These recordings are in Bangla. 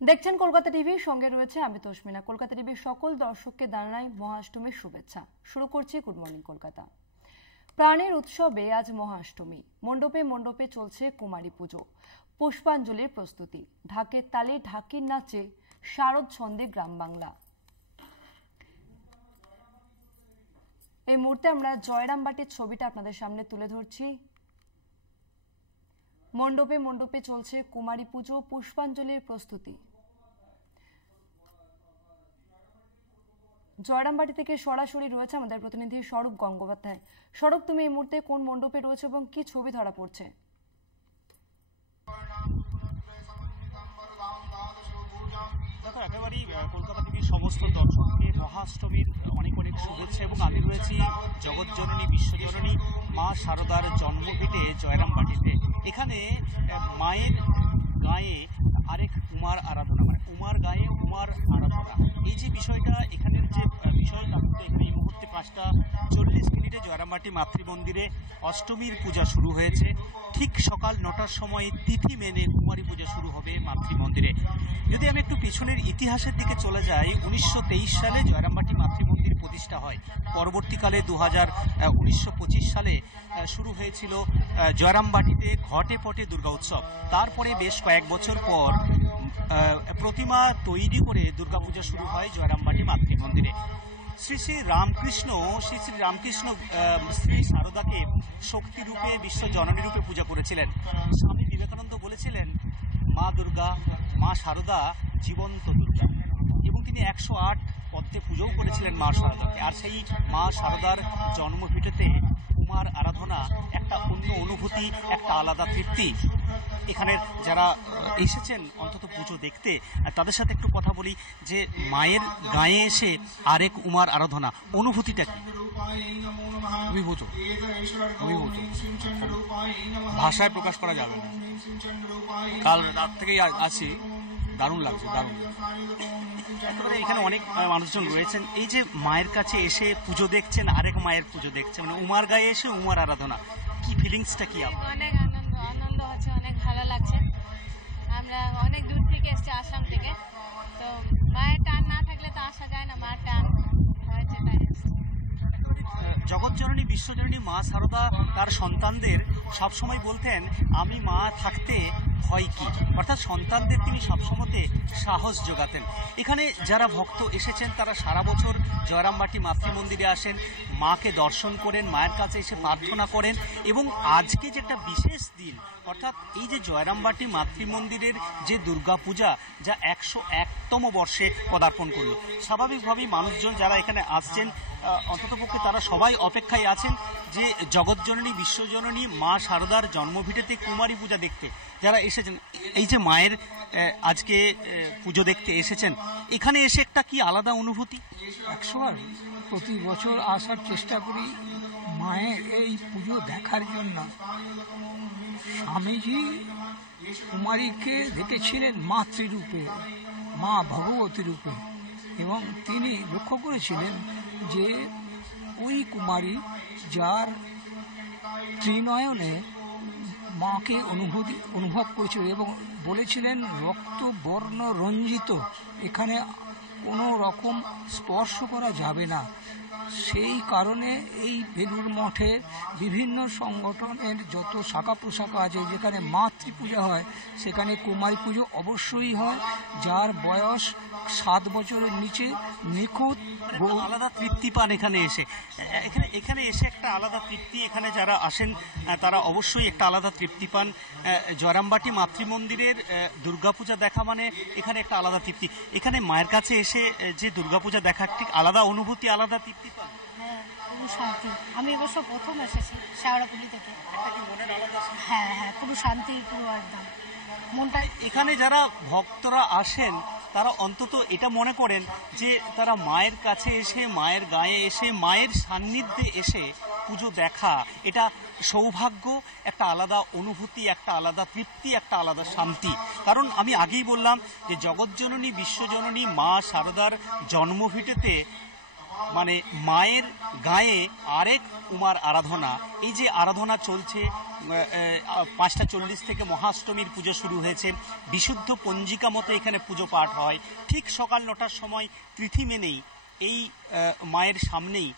দেখছেন কলকাতা টিভির সঙ্গে রয়েছে আমি তসমিনা। কলকাতা টিভির সকল দর্শককে জানাই মহাষ্টমীর শুভেচ্ছা। শুরু করছি গুড মর্নিং কলকাতা। প্রাণের উৎসবে আজ মহাষ্টমী। মণ্ডপে মণ্ডপে চলছে কুমারী পুজো, পুষ্পাঞ্জলির প্রস্তুতি, ঢাকের তালে ঢাকির নাচে শারদ ছন্দে গ্রাম বাংলা। এই মুহূর্তে আমরা জয়রামবাটির ছবিটা আপনাদের সামনে তুলে ধরছি। মণ্ডপে মণ্ডপে চলছে কুমারী পুজো, পুষ্পাঞ্জলির প্রস্তুতি। জয়রামবাটি থেকে সরাসরি রয়েছে আমাদের প্রতিনিধি স্বরূপ গঙ্গোপাধ্যায়। স্বরূপ, তুমি এই মুহূর্তে কোন মণ্ডপে রয়েছে এবং কি ছবি ধরা পড়ছে? দেখো, একেবারেই কলকাতা টিভির সমস্ত দর্শককে মহাষ্টমীর অনেক অনেক শুভেচ্ছা। এবং আমি রয়েছি জগৎজননী বিশ্বজননী মা শারদার জন্মভিটে জয়রামবাটিতে। এখানে মায়ের গায়ে আরেক উমার আরাধনা, মানে উমার গায়ে উমার আরাধনা, এই যে বিষয়টা, এখানের যে বিষয়টা, এখানে এই মুহূর্তে 5:40 জয়রামবাটি মাতৃমন্দিরে অষ্টমীর পূজা শুরু হয়েছে। ঠিক সকাল 9টার সময় তিথি মেনে কুমারী পূজা শুরু হবে মাতৃমন্দিরে। যদি আমি একটু পিছনের ইতিহাসের দিকে চলে যাই, 1923 সালে জয়রামবাটি মাতৃমন্দির প্রতিষ্ঠা হয়। পরবর্তীকালে 1925 সালে শুরু হয়েছিল জয়রামবাটিতে ঘটে পটে দুর্গা উৎসব। তারপরে বেশ কয়েক বছর পর প্রতিমা তৈরি করে দুর্গাপূজা শুরু হয় জয়রামবাটি মাতৃমন্দিরে। শ্রী শ্রী রামকৃষ্ণ শ্রী শারদাকে শক্তি রূপে, বিশ্ব জননী রূপে পূজা করেছিলেন। স্বামী বিবেকানন্দ বলেছিলেন, মা দুর্গা, মা শারদা জীবন্ত দুর্গা, এবং তিনি 108 পদ্মে পুজোও করেছিলেন মা শারদাকে। আর সেই মা শারদার জন্মভিটেতে কুমার আরাধনা একটা অন্য অনুভূতি, একটা আলাদা তৃপ্তি। এখানের যারা এসেছেন অন্তত পুজো দেখতে, তাদের সাথে একটু কথা বলি যে মায়ের গায়ে এসে আরেক উমার আরাধনা, অনুভূতিটা কি? অভিভূত, ভাষায় প্রকাশ করা যাবে না। কাল রাত থেকেই আসি, দারুণ লাগছে, দারুণ। এখানে অনেক মানুষজন রয়েছেন, এই যে মায়ের কাছে এসে পুজো দেখছেন, আরেক মায়ের পুজো দেখছেন, মানে উমার গায়ে এসে উমার আরাধনা, কি ফিলিংসটা কি? অনেক আনন্দ হচ্ছে, অনেক ভালো লাগছে। আমরা অনেক দূর থেকে এসেছি, আসাম থেকে। তো মায়ের টান না থাকলে তো আসা যায় না, মায়ের টান হয়েছে তাই। জগৎজননী বিশ্বজননী মা শারদা তার সন্তানদের সবসময় বলতেন, আমি মা থাকতে হয় কি, অর্থাৎ সন্তানদের তিনি সবসময়তে সাহস যোগাতেন। এখানে যারা ভক্ত এসেছেন তারা সারা বছর জয়রামবাটি মাতৃমন্দিরে আসেন, মাকে দর্শন করেন, মায়ের কাছে এসে প্রার্থনা করেন। এবং আজকে যে একটা বিশেষ দিন, অর্থাৎ এই যে জয়রামবাটি মাতৃমন্দিরের যে দুর্গাপূজা, যা 101তম বর্ষে পদার্পণ করল, স্বাভাবিকভাবেই মানুষজন যারা এখানে আসছেন অন্ততপক্ষে তারা সবাই অপেক্ষায় আছেন যে জগৎজননী বিশ্বজননী মা শারদার জন্মভিটেতে কুমারী পূজা দেখতে যারা এসেছেন। এই যে মায়ের আজকে পুজো দেখতে এসেছেন, এখানে এসে একটা কি আলাদা অনুভূতি? 100বার প্রতি বছর আসার চেষ্টা করি মায়ের এই পুজো দেখার জন্য। স্বামীজি কুমারীকে দেখেছিলেন মাতৃরূপে, মা ভগবতী রূপে, এবং তিনি লক্ষ্য করেছিলেন যে ওই কুমারী যার ত্রিনয়নে মাকে অনুভব করেছিল এবং বলেছিলেন রক্ত বর্ণ রঞ্জিত, এখানে কোনো রকম স্পর্শ করা যাবে না। সেই কারণে এই বেলুর মঠে বিভিন্ন সংগঠনের যত শাখা প্রশাখা আছে, যেখানে মাতৃপূজা হয় সেখানে কুমারী পুজো অবশ্যই হয়। যার বয়স 7 বছরের নিচে নিখুঁত আলাদা তৃপ্তি পান এখানে এসে। এখানে এসে একটা আলাদা তৃপ্তি, এখানে যারা আসেন তারা অবশ্যই একটা আলাদা তৃপ্তি পান। জয়রামবাটি মাতৃমন্দিরের দুর্গাপূজা দেখা মানে এখানে একটা আলাদা তৃপ্তি। এখানে মায়ের কাছে এসে যে দুর্গাপূজা দেখার ঠিক আলাদা অনুভূতি, আলাদা তৃপ্তি পান। পুরো শান্তি। আমি অবশ্য প্রথম এসেছি শেওড়াপুলি থেকে। হ্যাঁ, পুরো শান্তি, পুরো একদম মনটা। এখানে যারা ভক্তরা আসেন তারা অন্তত এটা মনে করেন যে তারা মায়ের কাছে এসে, মায়ের গায়ে এসে, মায়ের সান্নিধ্যে এসে পুজো দেখা, এটা সৌভাগ্য, একটা আলাদা অনুভূতি, একটা আলাদা তৃপ্তি, একটা আলাদা শান্তি। কারণ আমি আগেই বললাম যে জগৎজননী বিশ্বজননী মা শারদার জন্মভিটেতে মানে মায়ের গায়ে আরেক উমার আরাধনা। এই যে আরাধনা চলছে 5:40 থেকে মহাষ্টমীর পুজো শুরু হয়েছে, বিশুদ্ধ পঞ্জিকা মতো এখানে পুজো পাঠ হয়। ঠিক সকাল 9টার সময় তিথি মেনেই এই মায়ের সামনেই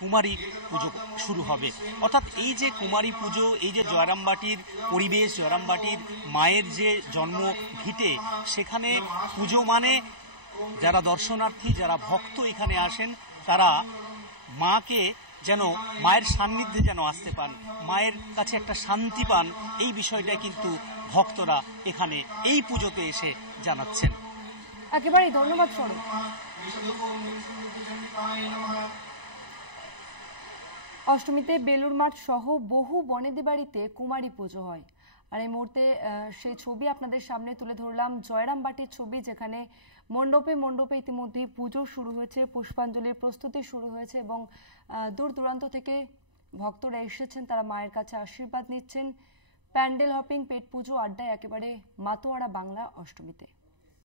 কুমারী পুজো শুরু হবে। অর্থাৎ এই যে কুমারী পুজো, এই যে জয়রামবাটির পরিবেশ, জয়রামবাটির মায়ের যে জন্ম ভিটে, সেখানে পুজো মানে যারা দর্শনার্থী, যারা ভক্ত এখানে আসেন, তারা মাকে যেন মায়ের সান্নিধ্যে যেন আসতে পান, মায়ের কাছে একটা শান্তি পান, এই বিষয়টা কিন্তু ভক্তরা এখানে এই পুজোতে এসে জানাচ্ছেন। একেবারেই ধন্যবাদ স্বরূপ। অষ্টমীতে বেলুর মাঠ সহ বহু বনেদি বাড়িতে কুমারী পুজো হয়। আর এই মুহূর্তে সেই ছবি আপনাদের সামনে তুলে ধরলাম, জয়রামবাটির ছবি, যেখানে মণ্ডপে মণ্ডপে ইতিমধ্যেই পুজো শুরু হয়েছে, পুষ্পাঞ্জলির প্রস্তুতি শুরু হয়েছে এবং দূর দূরান্ত থেকে ভক্তরা এসেছেন, তারা মায়ের কাছে আশীর্বাদ নিচ্ছেন। প্যান্ডেল হপিং, পেট পুজো, আড্ডায় একেবারে মাতোয়ারা বাংলা অষ্টমীতে।